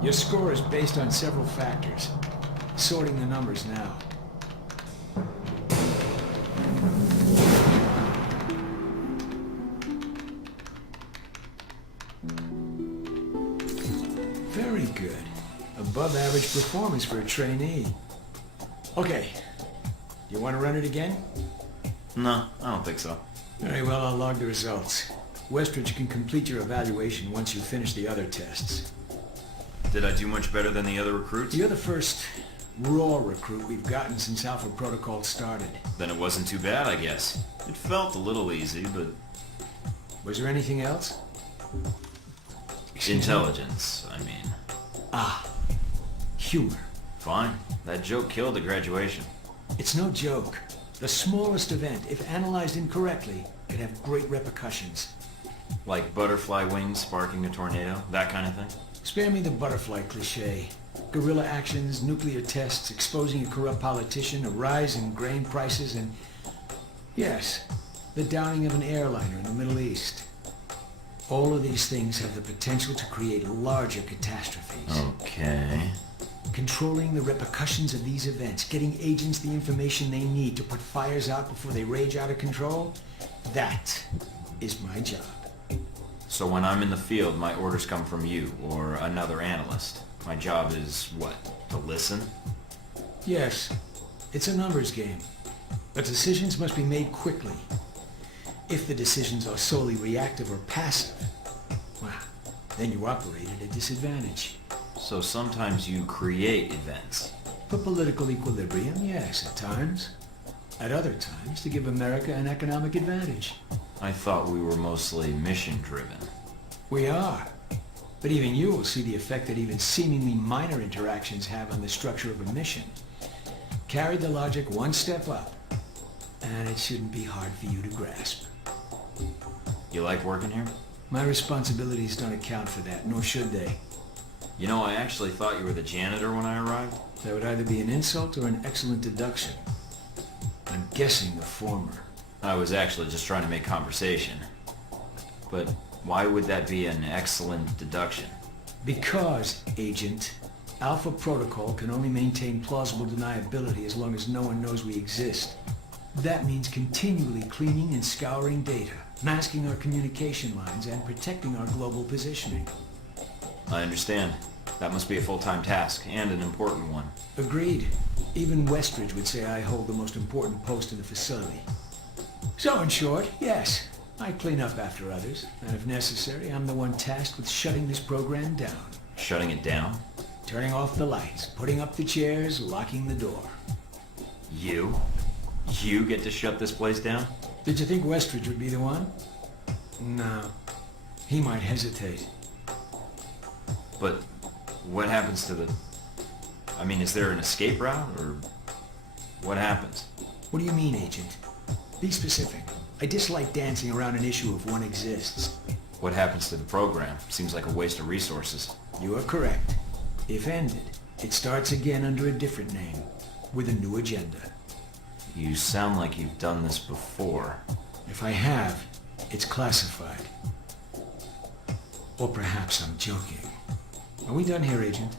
Your score is based on several factors. Sorting the numbers now. Very good. Above average performance for a trainee. Okay. You want to run it again? No, I don't think so. Very well, I'll log the results. Westridge can complete your evaluation once you finish the other tests. Did I do much better than the other recruits? You're the first raw recruit we've gotten since Alpha Protocol started. Then it wasn't too bad, I guess. It felt a little easy, but... Was there anything else? Excuse me? Intelligence, I mean. Ah, humor. Fine. That joke killed at graduation. It's no joke. The smallest event, if analyzed incorrectly, could have great repercussions. Like butterfly wings sparking a tornado? That kind of thing? Spare me the butterfly cliché. Guerrilla actions, nuclear tests, exposing a corrupt politician, a rise in grain prices, and... yes, the downing of an airliner in the Middle East. All of these things have the potential to create larger catastrophes. Okay. Controlling the repercussions of these events, getting agents the information they need to put fires out before they rage out of control, that is my job. So when I'm in the field, my orders come from you, or another analyst. My job is, what, to listen? Yes, it's a numbers game. But decisions must be made quickly. If the decisions are solely reactive or passive, well, then you operate at a disadvantage. So sometimes you create events. For political equilibrium, yes, at times. At other times, to give America an economic advantage. I thought we were mostly mission-driven. We are. But even you will see the effect that even seemingly minor interactions have on the structure of a mission. Carry the logic one step up, and it shouldn't be hard for you to grasp. You like working here? My responsibilities don't account for that, nor should they. You know, I actually thought you were the janitor when I arrived. That would either be an insult or an excellent deduction. I'm guessing the former. I was actually just trying to make conversation. But why would that be an excellent deduction? Because, Agent, Alpha Protocol can only maintain plausible deniability as long as no one knows we exist. That means continually cleaning and scouring data, masking our communication lines, and protecting our global positioning. I understand. That must be a full-time task, and an important one. Agreed. Even Westridge would say I hold the most important post in the facility. So in short, yes, I clean up after others, and if necessary, I'm the one tasked with shutting this program down. Shutting it down? Turning off the lights, putting up the chairs, locking the door. You? You get to shut this place down? Did you think Westridge would be the one? No. He might hesitate. But what happens to the... I mean, is there an escape route, or what happens? What do you mean, Agent? Be specific. I dislike dancing around an issue if one exists. What happens to the program? Seems like a waste of resources. You are correct. If ended, it starts again under a different name, with a new agenda. You sound like you've done this before. If I have, it's classified. Or perhaps I'm joking. Are we done here, Agent?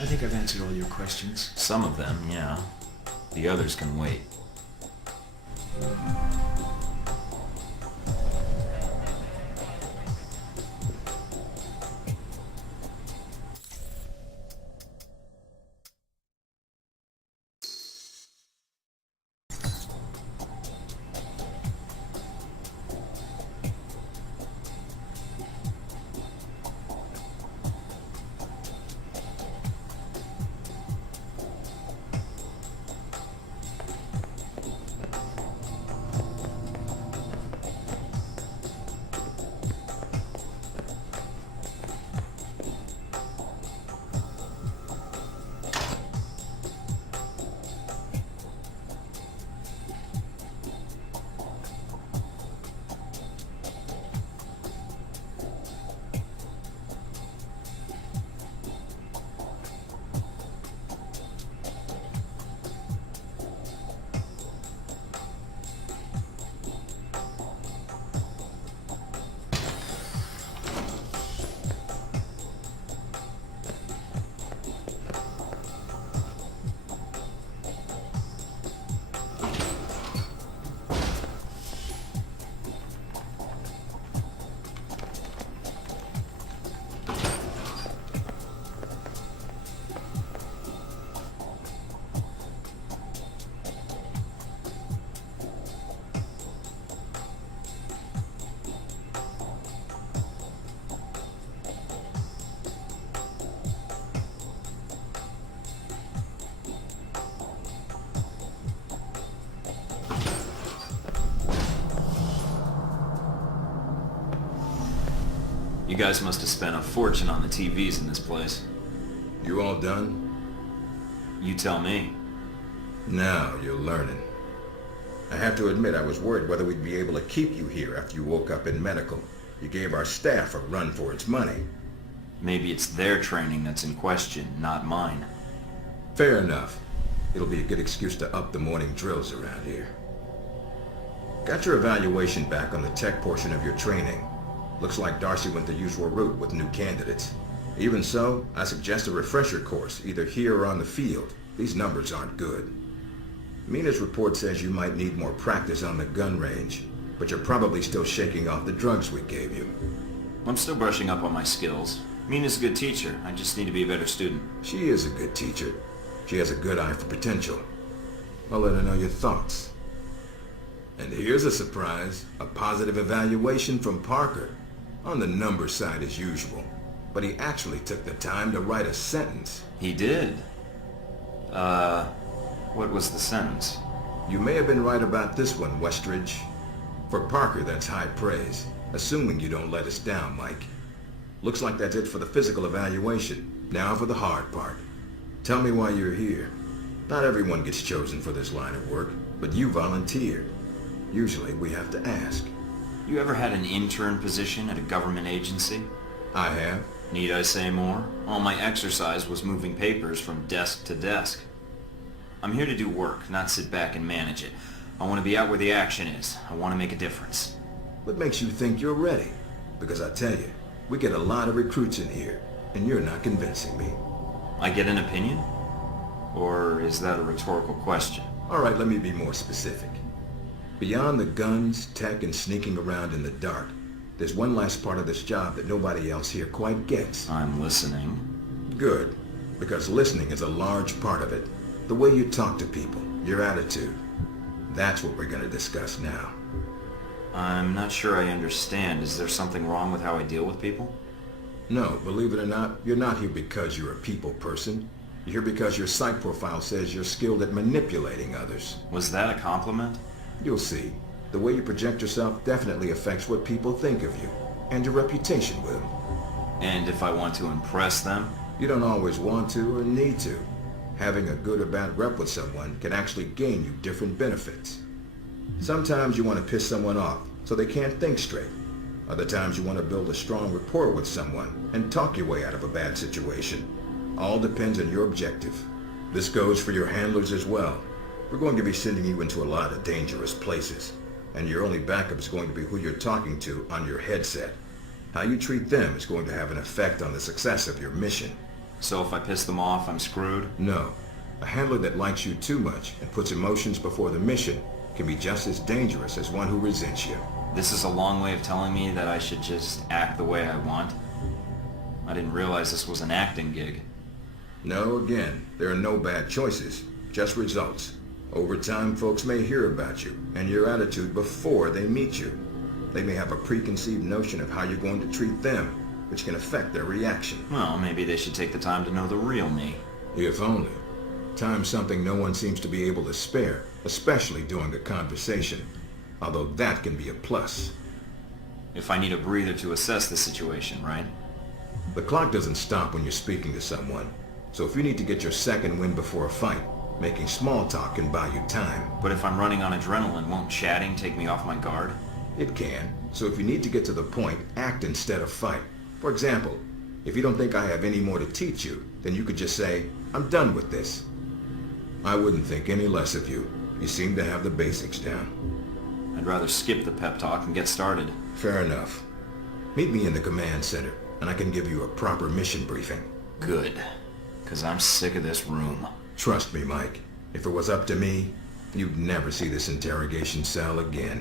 I think I've answered all your questions. Some of them, yeah. The others can wait. You guys must have spent a fortune on the TVs in this place. You all done? You tell me. Now you're learning. I have to admit I was worried whether we'd be able to keep you here after you woke up in medical. You gave our staff a run for its money. Maybe it's their training that's in question, not mine. Fair enough. It'll be a good excuse to up the morning drills around here. Got your evaluation back on the tech portion of your training. Looks like Darcy went the usual route with new candidates. Even so, I suggest a refresher course, either here or on the field. These numbers aren't good. Mina's report says you might need more practice on the gun range, but you're probably still shaking off the drugs we gave you. I'm still brushing up on my skills. Mina's a good teacher. I just need to be a better student. She is a good teacher. She has a good eye for potential. I'll let her know your thoughts. And here's a surprise, a positive evaluation from Parker. On the number side as usual, but he actually took the time to write a sentence. He did? What was the sentence? You may have been right about this one, Westridge. For Parker, that's high praise, assuming you don't let us down, Mike. Looks like that's it for the physical evaluation. Now for the hard part. Tell me why you're here. Not everyone gets chosen for this line of work, but you volunteered. Usually we have to ask. You ever had an intern position at a government agency? I have. Need I say more? All my exercise was moving papers from desk to desk. I'm here to do work, not sit back and manage it. I want to be out where the action is. I want to make a difference. What makes you think you're ready? Because I tell you, we get a lot of recruits in here, and you're not convincing me. I get an opinion? Or is that a rhetorical question? All right, let me be more specific. Beyond the guns, tech, and sneaking around in the dark, there's one last part of this job that nobody else here quite gets. I'm listening. Good, because listening is a large part of it. The way you talk to people, your attitude. That's what we're going to discuss now. I'm not sure I understand. Is there something wrong with how I deal with people? No, believe it or not, you're not here because you're a people person. You're here because your psych profile says you're skilled at manipulating others. Was that a compliment? You'll see. The way you project yourself definitely affects what people think of you, and your reputation with them. And if I want to impress them? You don't always want to or need to. Having a good or bad rep with someone can actually gain you different benefits. Sometimes you want to piss someone off so they can't think straight. Other times you want to build a strong rapport with someone and talk your way out of a bad situation. All depends on your objective. This goes for your handlers as well. We're going to be sending you into a lot of dangerous places, and your only backup is going to be who you're talking to on your headset. How you treat them is going to have an effect on the success of your mission. So if I piss them off, I'm screwed? No. A handler that likes you too much and puts emotions before the mission can be just as dangerous as one who resents you. This is a long way of telling me that I should just act the way I want. I didn't realize this was an acting gig. No, again, there are no bad choices, just results. Over time, folks may hear about you and your attitude before they meet you. They may have a preconceived notion of how you're going to treat them, which can affect their reaction. Well, maybe they should take the time to know the real me. If only. Time's something no one seems to be able to spare, especially during a conversation. Although that can be a plus. If I need a breather to assess the situation, right? The clock doesn't stop when you're speaking to someone. So if you need to get your second win before a fight, making small talk can buy you time. But if I'm running on adrenaline, won't chatting take me off my guard? It can. So if you need to get to the point, act instead of fight. For example, if you don't think I have any more to teach you, then you could just say, I'm done with this. I wouldn't think any less of you. You seem to have the basics down. I'd rather skip the pep talk and get started. Fair enough. Meet me in the command center, and I can give you a proper mission briefing. Good. 'Cause I'm sick of this room. Trust me, Mike. If it was up to me, you'd never see this interrogation cell again.